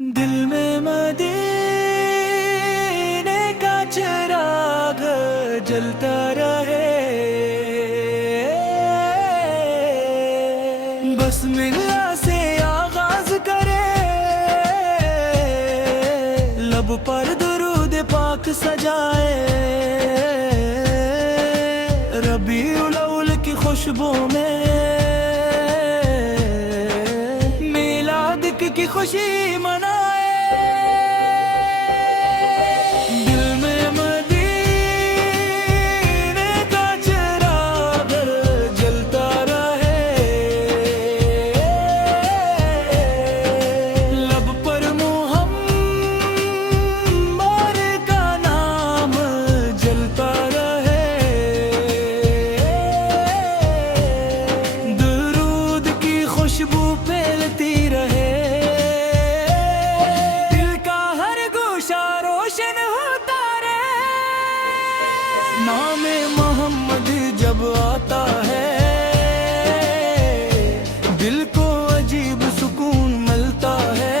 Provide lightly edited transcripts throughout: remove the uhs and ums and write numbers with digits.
دل میں مدینے کا چراغ جلتا رہے، بس ملنا سے آغاز کرے، لب پر درود پاک سجائے، ربیع الاول کی خوشبو میں میلاد کی خوشی منائے، دل میں مدینے کا چراغ جلتا رہے، لب پر محمد کا نام جلتا رہے، درود کی خوشبو پھیلتی رہے، نام محمد جب آتا ہے دل کو عجیب سکون ملتا ہے،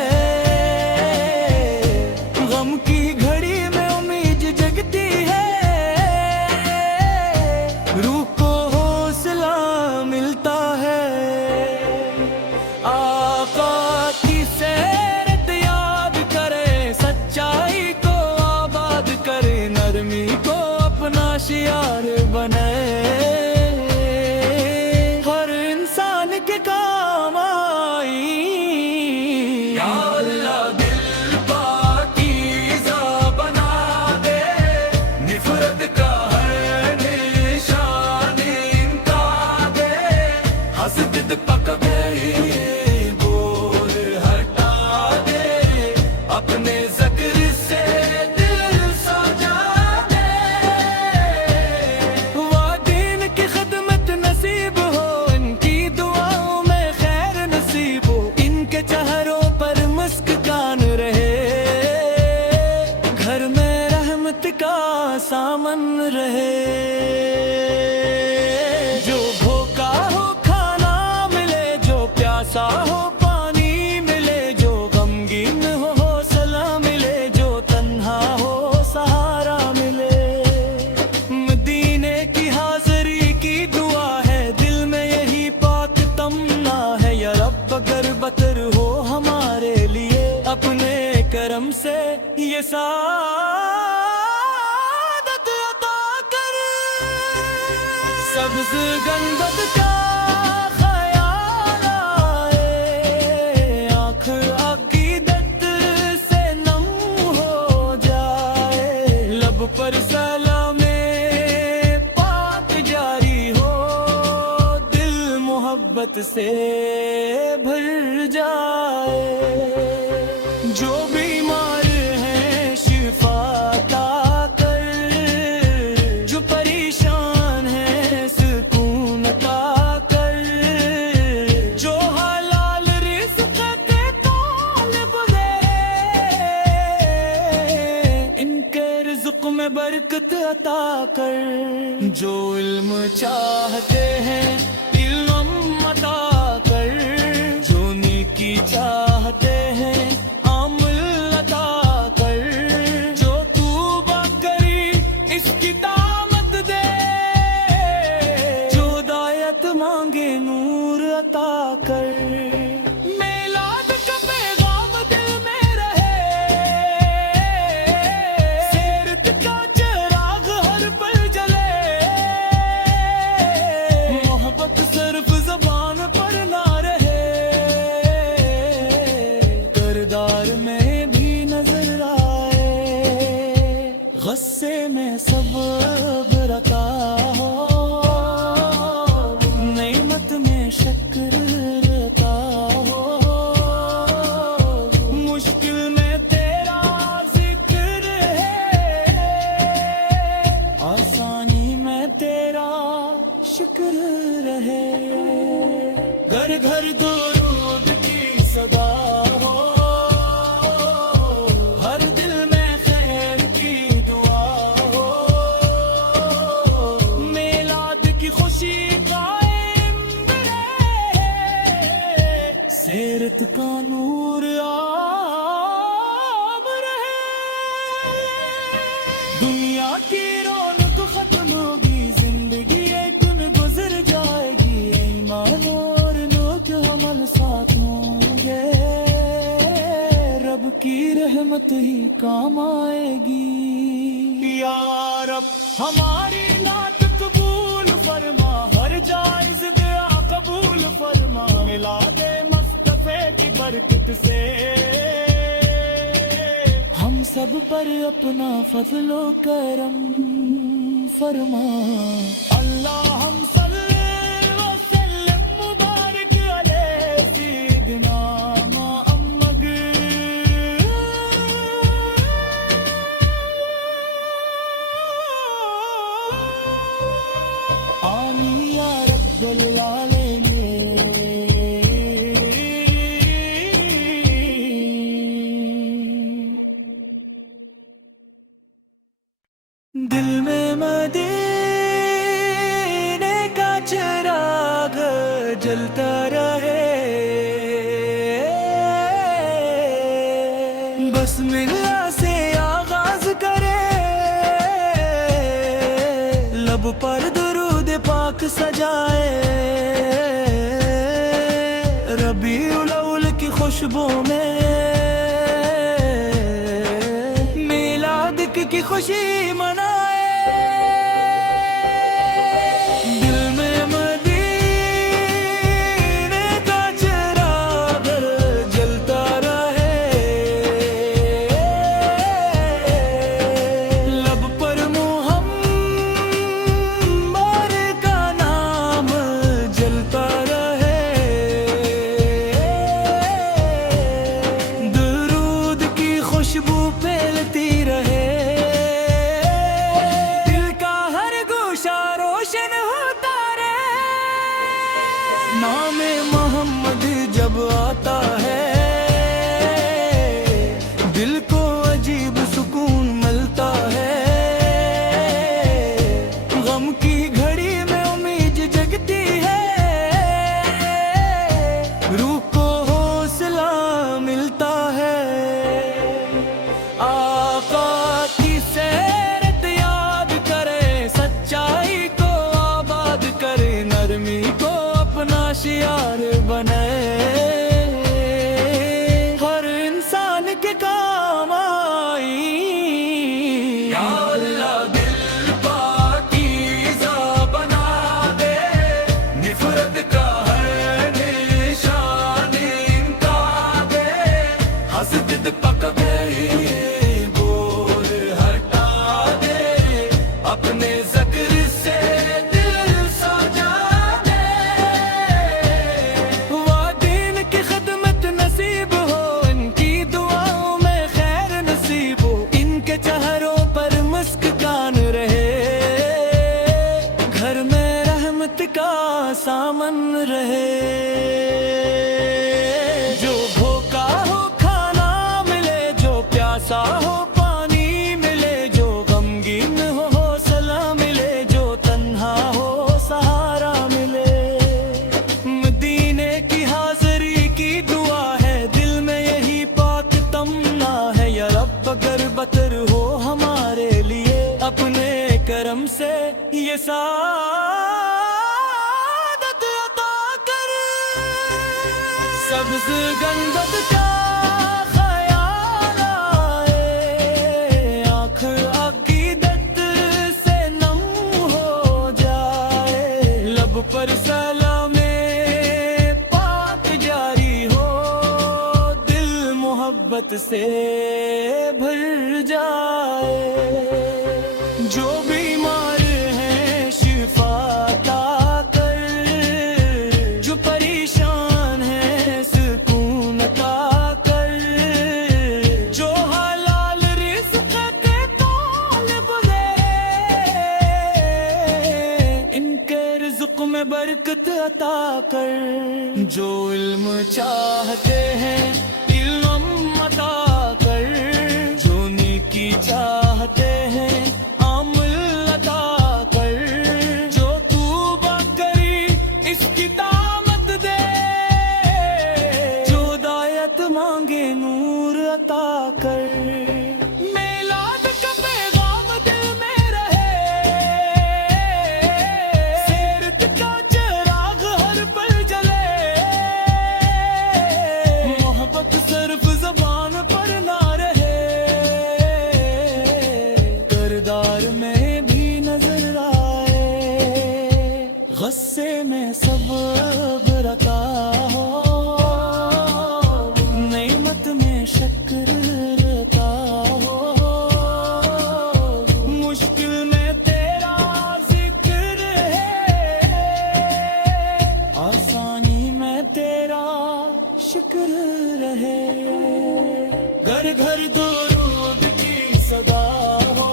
غم کی گھڑی میں امید جگتی ہے، روح کو حوصلہ ملتا ہے، آقا کی سیرت یاد کرے، سچائی کو آباد کرے، نرمی کو اپنا شعار بنائے، ہر انسان کے کام آئی، یا اللہ دل پاکیزہ بنا دے، نفرت کا ہر نشان انکا دے، حسد پکڑے بور ہٹا دے، اپنے ذکر سے سامن رہے، جو بھوکا ہو کھانا ملے، جو پیاسا ہو پانی ملے، جو غمگین ہو حوصلہ ملے، جو تنہا ہو سہارا ملے، مدینے کی حاضری کی دعا ہے، دل میں یہی پاک تمنا ہے، یا رب اگر بتر ہو ہمارے لیے، اپنے کرم سے یہ سبز گنبد کا خیال آئے، آنکھ عقیدت سے نم ہو جائے، لب پر سلام پاک جاری ہو، دل محبت سے بھر جائے، جو بیمار ہیں شفا عطا کر، جو پریشان ہیں میں برکت عطا کر، جو علم چاہتے ہیں علم عطا کر، جو نیکی چاہتے ہیں عمل عطا کر، جو توبہ کری اس کی طاقت دے، جو ہدایت مانگے نور عطا کر، غصے میں سب رکھا ہو، نعمت میں شکر رکھا ہو، مشکل میں تیرا ذکر ہے، آسانی میں تیرا شکر رہے، گھر گھر درود کی صدا ہو، ہر دل میں خیر کی دعا دنیا کی رونق ختم ہوگی، زندگی ایک دن گزر جائے گی، ایمان اور نیک عمل ساتھ ہوں گے، رب کی رحمت ہی کام آئے گی۔ یا رب ہماری نعت قبول فرما، ہر جائز دعا قبول فرما، میلاد مصطفی کی برکت سے ہم سب پر اپنا فضل و کرم فرما۔ اللہم صلی وسلم مبارک علی سیدنا محمد۔ آمین یا رب العالمین۔ دل میں مدینے کا چراغ جلتا رہے، بسم اللہ سے آغاز کرے، لب پر درود پاک سجائے، ربیع الاول کی خوشبو میں میلاد کی خوشی منائے۔ دل میں مدینے کا چراغ جلتا رہے، لب پر محمد کا نام جلتا رہے، درود کی خوشبو پھیلتی رہے، نام محمد جب آتا ہے دل کو عجیب سکون ملتا ہے، غم کی گھڑی میں امید جگتی ہے، روح کو حوصلہ ملتا ہے، آقا کی سیرت یاد کرے، سچائی کو آباد کرے، نرمی کو اپنا شعار بنائے، ہر انسان کے کام آئی۔ یا اللہ دل پاکیزہ بنا دے، نفرت کا ہر نشان انکا دے، حسد پک گئی بور ہٹا دے، اپنے ذکر سے کا سامن رہے، جو بھوکا ہو کھانا ملے، جو پیاسا ہو پانی ملے، جو غمگین ہو حوصلہ ملے، جو تنہا ہو سہارا ملے، مدینے کی حاضری کی دعا ہے، دل میں یہی پاک تمنا ہے، یا رب اگر بتر ہو ہمارے لیے، اپنے کرم سے یہ سبز گنبد کا خیال آئے، آنکھ عقیدت سے نم ہو جائے، لب پر سلام پاک جاری ہو، دل محبت سے بھر جائے، جو بیمار ہیں شفا عطا کر، جو پریشان ہیں سکون عطا کر، جو حلال رزق کے طالب ہیں ان کے رزق میں برکت عطا کر، جو علم چاہتے ہیں علم عطا کر، جو نیکی چاہتے ہیں عمل عطا کر، جو توبہ کری اس کی طاقت دے، جو ہدایت مانگے نور عطا کر، میلاد کا پیغام دے گھر گھر درود کی صدا ہو،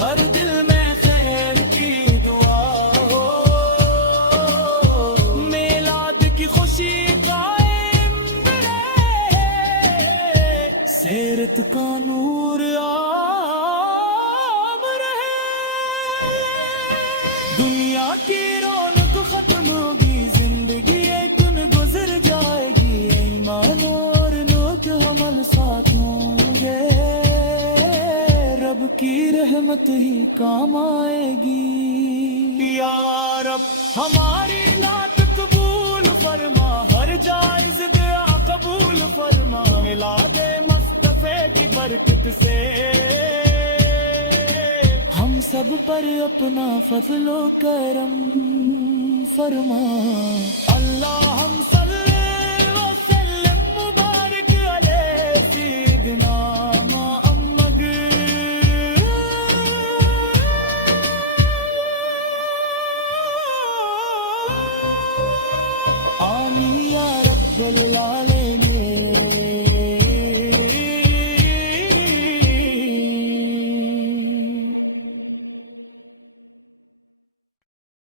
ہر دل میں خیر کی دعا ہو، میلاد کی خوشی قائم رہے، سیرت کا نور عام رہے، دنیا کی رونق ختم ہوگی، زندگی ایک دن گزر جائے گی، ایمان اور نیک عمل ساتھ ہوں گے، رب کی رحمت ہی کام آئے گی، یا رب ہماری لات قبول فرما، ہر جائز دعا قبول فرما، میلاد مصطفی کی برکت سے ہم سب پر اپنا فضل و کرم فرما، اللہم صلی وسلم مبارک علیہ سیدنا محمد، آمین یا رب العالمین۔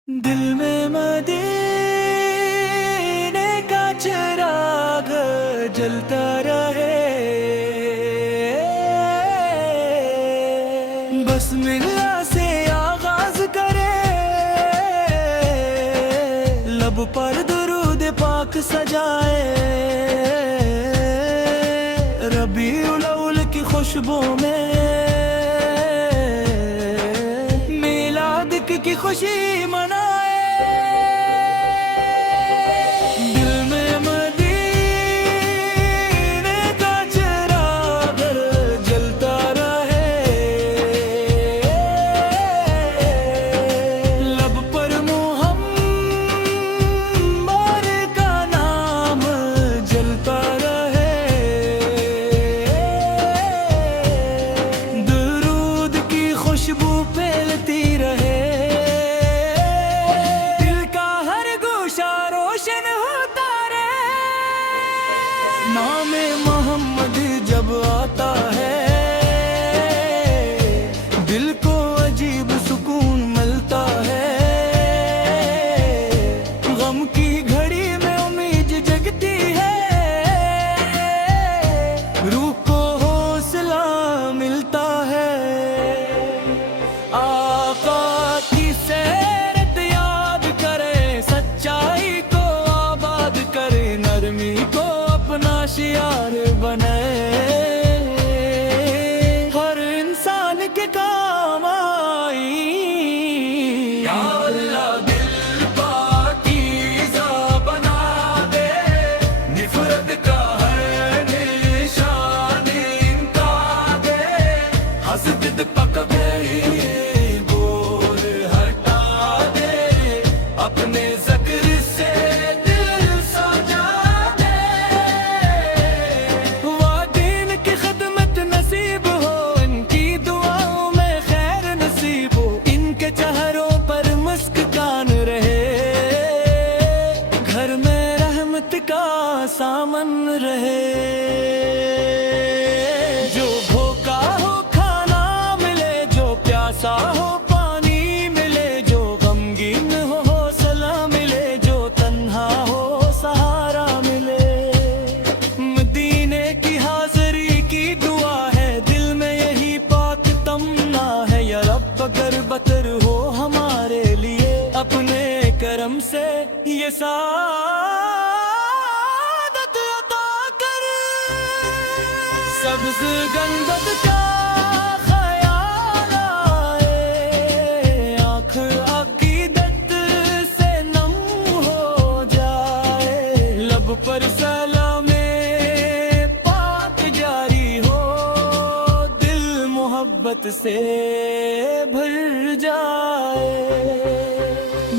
دل میں مدینے کا چراغ جلتا رہے، بس ملا سے آغاز کرے، لب پر درود پاک سجائے، ربیع الاول کی خوشبو میں میلاد کی خوشی منائے، دل میں مدینے کا چراغ جلتا رہے، لب پر محمد کا نام جلتا رہے، درود کی خوشبو پھیلتی رہے، نام محمد جب آتا ہے دل کو عجیب سکون ملتا ہے، غم کی گھڑی میں امید جگتی ہے، روح کو حوصلہ ملتا ہے، آقا کی سیرت یاد کرے، سچائی کو آباد کرے، نرمی کو اپنا شعار بنائے، ہر انسان کے کام آئی، یا اللہ دل پاکیزہ بنا دے، نفرت کا ہر نشان مٹا دے، حسد پک گئی بور ہٹا دے، اپنے ذکر سے دل سجا دے، وہ دین کی خدمت نصیب ہو، ان کی دعاؤں میں خیر نصیب ہو، ان کے چہروں پر مسکان رہے، گھر میں رحمت کا سامن رہے، جو بھوکا ہو کھانا ملے، جو پیاسا ہو پانی ملے، جو غمگین ہو حوصلہ ملے، جو تنہا ہو سہارا ملے، مدینے کی حاضری کی دعا ہے، دل میں یہی پاک تمنا ہے، یا رب اگر بتر ہو ہمارے لیے، اپنے کرم سے یہ سعادت عطا کر، سبز گنبد کا خیال آئے، آنکھ عقیدت سے نم ہو جائے، لب پر سلام پاک جاری ہو، دل محبت سے بھر جائے،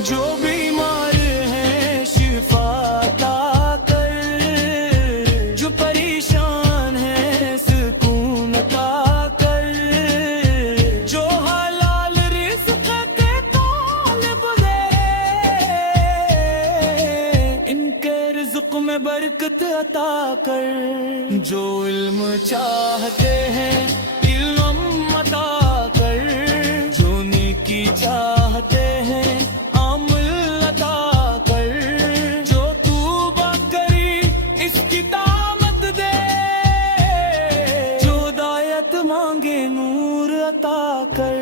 جو بیمار ہیں شفا عطا کر، جو پریشان ہیں سکون عطا کر، جو حلال رزق کے طالب ہیں ان کے رزق میں برکت عطا کر، جو علم چاہتے ہیں علم عطا کر، جو نیکی چاہتے ہیں عمل عطا کر، جو توبہ کری اس کی طاقت دے، جو ہدایت مانگے نور عطا کر۔